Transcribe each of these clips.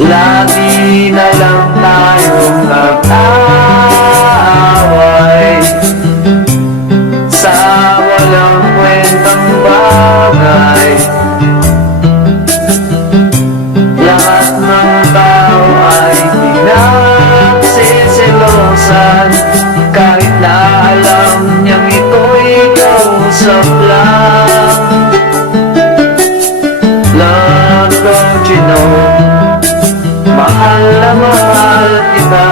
Lagi na lang tayong nag-aaway sa walang kwentang bagay. Lahat ng tao ay pinagsiselosan, kahit na alam niyang ito'y kausap lang. Love, don't you know, mahal na mahal kita.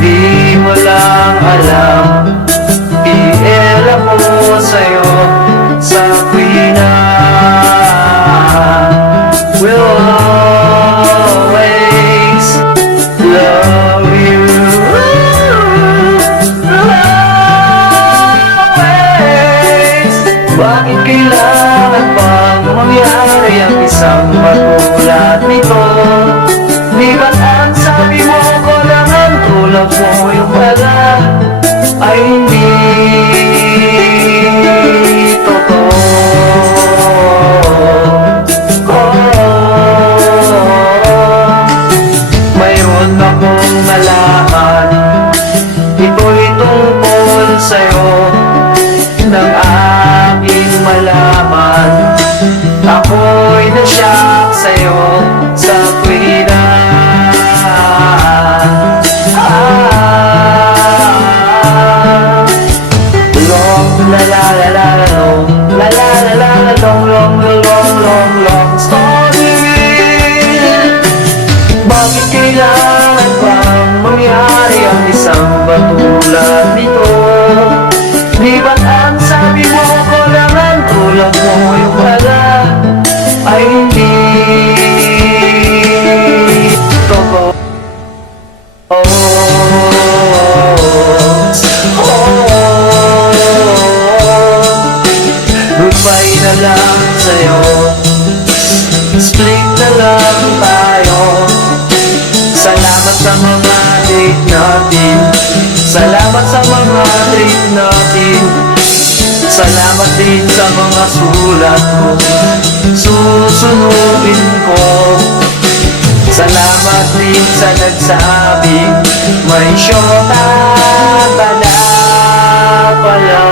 Di mo lang alam, i-el ako sa'yo sa tuwina. We'll always love you. Always. Bakit kailangan pang mangyari ang isang matulad nito? Di ba't ang sabi mo ko lang ang tulad mo yung pala ay hindi totoo? Mayroon akong nalaman, ito'y tungkol sa'yo. Nang aking malaman, ako'y nasyak sa'yo sa tuwina. Long la la la la la long, la la la la la long, long, long, long, long story. Bakit kailangan pang mangyari ang isang katulad nito? Di ba't ang sabi mo ko lang ang tulad mo yung pala ay hindi totoo? Goodbye na lang sa'yo, split na lang tayo. Salamat sa mga date natin, salamat sa mga trip natin, salamat din sa mga sulat mo, susunugin ko. Salamat din sa nagsabing may syota ka na pala.